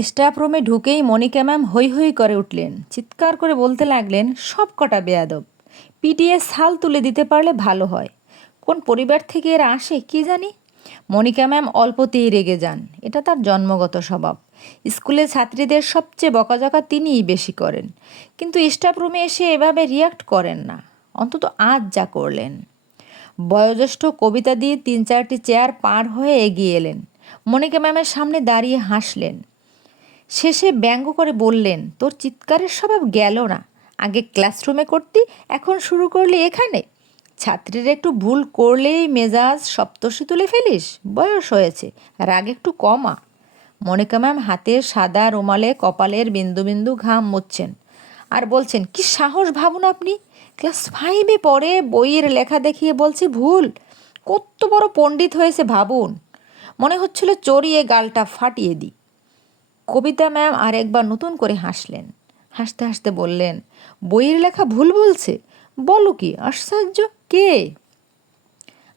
Staff রুমে ঢুকেই Monika ma'am হৈ হৈ করে উঠলেন। চিৎকার করে বলতে লাগলেন, সব কটা বেয়াদব। পিটিএ সাল তুলে দিতে পারলে ভালো হয়। কোন পরিবার থেকে এরা আসে, কি জানি? মনিকা ম্যাম অল্পতেই রেগে যান। এটা তার জন্মগত স্বভাব। স্কুলের ছাত্রীদের সবচেয়ে বকাঝকা তিনিই বেশি করেন। কিন্তু স্টাফ রুমে এসে এভাবে রিয়াক্ট করেন না। অন্তত আজ যা করলেন। বয়োজ্যেষ্ঠ কবিতা দিয়ে তিন চারটি চেয়ার পার হয়ে এগিয়ে এলেন। মনিকা ম্যামের সামনে দাঁড়িয়ে হাসলেন। শেষে ব্যঙ্গ করে বললেন, তোর চিৎকারের স্বভাব গেল না। আগে ক্লাসরুমে করতি, এখন শুরু করলি এখানে। ছাত্রীরা একটু ভুল করলেই মেজাজ সপ্তর্ষি তুলে ফেলিস। বয়স হয়েছে, রাগ একটু কমা। মনিকা ম্যাম হাতে সাদা রুমালে কপালের বিন্দু বিন্দু ঘাম মুছছেন আর বলছেন, কি সাহস ভাবুন আপনি। ক্লাস ফাইভে পড়ে বইয়ের লেখা দেখিয়ে বলছি ভুল। কত বড় পণ্ডিত হয়েছে ভাবুন। মনে হচ্ছিল চড়িয়ে গালটা ফাটিয়ে দিই। কবিতা ম্যাম আর একবার নতুন করে হাসলেন। হাসতে হাসতে বললেন, বইয়ের লেখা ভুল বলছে। বলো কি, আশ্চর্য? কে?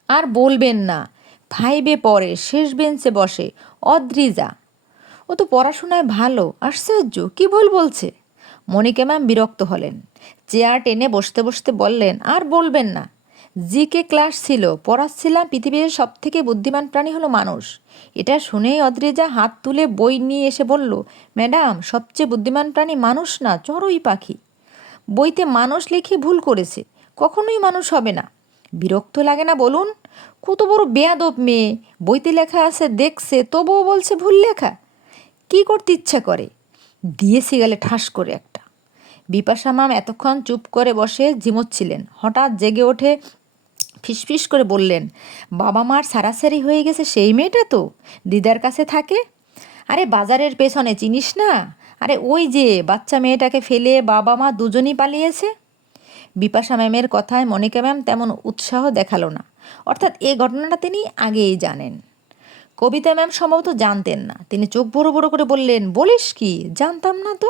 আর বলবেন না। ফাইভে পড়ে, শেষ বেঞ্চে বসে, অদ্রিজা। ও তো পড়াশোনায় ভালো, আশ্চর্য, কি ভুল বলছে? মনিকা ম্যাম বিরক্ত হলেন। চেয়ার টেনে বসতে বসতে বললেন, আর বলবেন না। জিকে ক্লাস ছিল, পড়াচ্ছিলাম পৃথিবীর সব থেকে বুদ্ধিমান প্রাণী হলো মানুষ। এটা শুনেই অদ্রেজা হাত তুলে বই নিয়ে এসে বলল, ম্যাডাম, সবচেয়ে বুদ্ধিমান প্রাণী মানুষ না, চড়ুই পাখি? বইতে মানুষ লিখে ভুল করেছে, কখনোই মানুষ হবে না। বিরক্ত লাগে না বলুন? কত বড় বেয়াদব মেয়ে, বইতে লেখা আছে দেখছে তবুও বলছে ভুল লেখা? কি করতে ইচ্ছা করে? দিয়েছি গেলে ঠাস করে একটা। বিপাশা মাম এতক্ষণ চুপ করে বসে ঝিমোচ্ছিলেন। হঠাৎ জেগে ওঠে ফিসফিস করে বললেন, বাবা মার সারাসারি হয়ে গেছে সেই মেয়েটা তো, দিদার কাছে থাকে? আরে বাজারের পেছনে, চিনিস না? আরে ওই যে বাচ্চা মেয়েটাকে ফেলে বাবা মা দুজনই পালিয়েছে? বিপাশা ম্যামের কথায় মনিকা ম্যাম তেমন উৎসাহ দেখাল না। অর্থাৎ এ ঘটনাটা তিনি আগেই জানেন। কবিতা ম্যাম সম্ভবত জানতেন না। তিনি চোখ বড় বড় করে বললেন, বলিস কি? জানতাম না তো?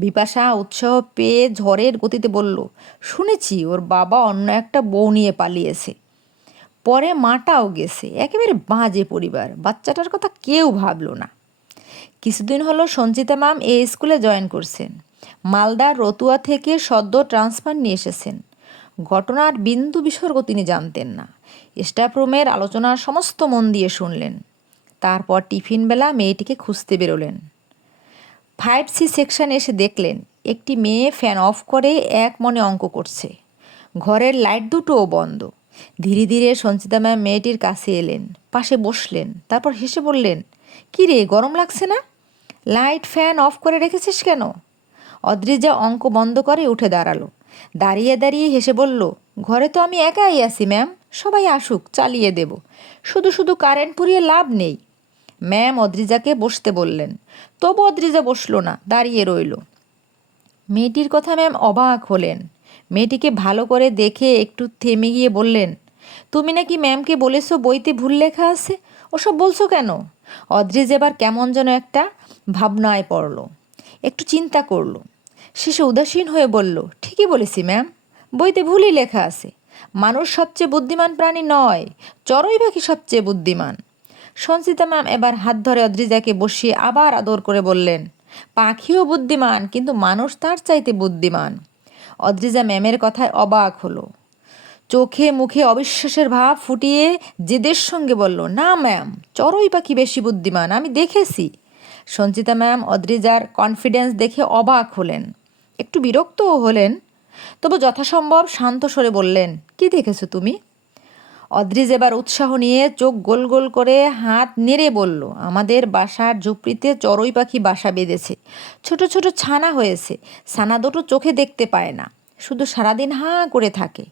বিপাশা উৎসাহ পেয়ে ঝড়ের গতিতে বলল, শুনেছি ওর বাবা অন্য একটা বউ নিয়ে পালিয়েছে। পরে মাটাও গেছে। একেবারে বাজে পরিবার। বাচ্চাটার কথা কেউ ভাবলো না। কিছুদিন হলো সঞ্চিতা ম্যাম এই স্কুলে জয়েন করছেন। মালদার রতুয়া থেকে সদ্য ট্রান্সফার নিয়ে এসেছেন। ঘটনার বিন্দু বিসর্গ তিনি জানতেন না। স্টাফ রুমের আলোচনার সমস্ত মন দিয়ে শুনলেন। তারপর টিফিন বেলা মেয়েটিকে খুঁজতে বেরোলেন। ফাইভ সি সেকশানে এসে দেখলেন, একটি মেয়ে ফ্যান অফ করে এক মনে অঙ্ক করছে। ঘরের লাইট দুটোও বন্ধ। ধীরে ধীরে সঞ্চিতা ম্যাম মেয়েটির কাছে এলেন, পাশে বসলেন, তারপর হেসে বললেন, কী রে, গরম লাগছে না? লাইট ফ্যান অফ করে রেখেছিস কেন? অদ্রিজা অঙ্ক বন্ধ করে উঠে দাঁড়াল। দাঁড়িয়ে দাঁড়িয়ে হেসে বলল, ঘরে তো আমি একাই আছি ম্যাম, সবাই আসুক, চালিয়ে দেব। শুধু শুধু কারেন্ট পুড়িয়ে লাভ নেই। ম্যাম অদ্রিজাকে বসতে বললেন। তবু অদ্রিজা বসল না, দাঁড়িয়ে রইল। মেয়েটির কথা ম্যাম অবাক হলেন। মেয়েটিকে ভালো করে দেখে একটু থেমে গিয়ে বললেন, তুমি নাকি ম্যামকে বলেছ বইতে ভুল লেখা আছে? ওসব বলছো কেন? অদ্রিজ এবার কেমন যেন একটা ভাবনায় পড়ল। একটু চিন্তা করল। শেষে উদাসীন হয়ে বলল, ঠিকই বলেছি ম্যাম, বইতে ভুলই লেখা আছে। মানুষ সবচেয়ে বুদ্ধিমান প্রাণী নয় চড়ই পাখি সবচেয়ে বুদ্ধিমান। সঞ্চিতা ম্যাম এবার হাত ধরে অদ্রিজাকে বসিয়ে আবার আদর করে বললেন, পাখিও বুদ্ধিমান, কিন্তু মানুষ তার চাইতে বুদ্ধিমান। অদ্রিজা ম্যামের কথায় অবাক হলো। চোখে মুখে অবিশ্বাসের ভাব ফুটিয়ে জেদের সঙ্গে বলল, না ম্যাম চড়ই পাখি বেশি বুদ্ধিমান, আমি দেখেছি। সঞ্চিতা ম্যাম অদ্রিজার কনফিডেন্স দেখে অবাক হলেন। একটু বিরক্তও হলেন, তবু যথাসম্ভব শান্ত স্বরে বললেন, কি দেখেছ তুমি? অদ্রিজ এবার উৎসাহ নিয়ে চোখ গোল গোল করে হাত নেড়ে বলল, আমাদের বাসার ঝুপড়িতে চড়ুই পাখি বাসা বেঁধেছে। ছোট ছোট ছানা হয়েছে। ছানা দুটো চোখে দেখতে পায় না। শুধু সারাদিন হাঁ করে থাকে।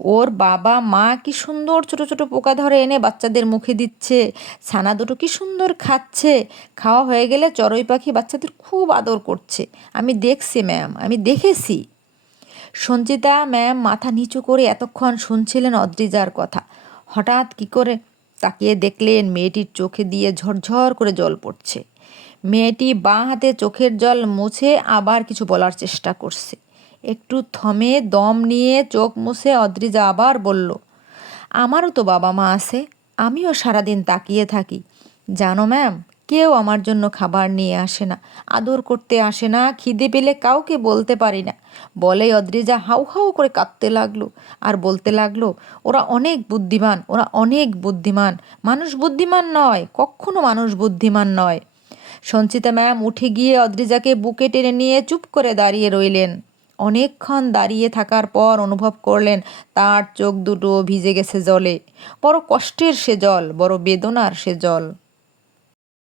ওর বাবা মা কি সুন্দর ছোট ছোট পোকা ধরে এনে বাচ্চাদের মুখে দিচ্ছে। ছানা দুটো কি সুন্দর খাচ্ছে। খাওয়া হয়ে গেলে চড়ুই পাখি বাচ্চাদের খুব আদর করছে। আমি দেখছি, ম্যাম, আমি দেখেছি। সঞ্চিতা, ম্যাম, মাথা নিচু করে এতক্ষণ শুনছিলেন অদ্রিজার কথা। হঠাৎ কি করে তাকিয়ে দেখলেন মেয়েটির চোখে দিয়ে ঝরঝর করে জল পড়ছে। মেয়েটি বাঁ হাতে চোখের জল মুছে আবার কিছু বলার চেষ্টা করছে। একটু থমে দম নিয়ে চোখ মুছে অদ্রিজা আবার বলল, আমারও তো বাবা মা আছে, আমিও সারাদিন তাকিয়ে থাকি। জানো ম্যাম কেউ আমার জন্য খাবার নিয়ে আসে না। আদর করতে আসে না, খিদে পেলে কাউকে বলতে পারি না। বলে অদ্রিজা হাউ হাউ করে কাঁদতে লাগল। আর বলতে লাগল, ওরা অনেক বুদ্ধিমান, ওরা অনেক বুদ্ধিমান। মানুষ বুদ্ধিমান নয়, কখনো মানুষ বুদ্ধিমান নয়। সঞ্চিতা ম্যাম উঠে গিয়ে অদ্রিজাকে বুকে টেনে নিয়ে চুপ করে দাঁড়িয়ে রইলেন। অনেকক্ষণ দাঁড়িয়ে থাকার পর অনুভব করলেন, তার চোখ দুটো ভিজে গেছে জলে। বড় কষ্টের সে জল, বড় বেদনার সে জল।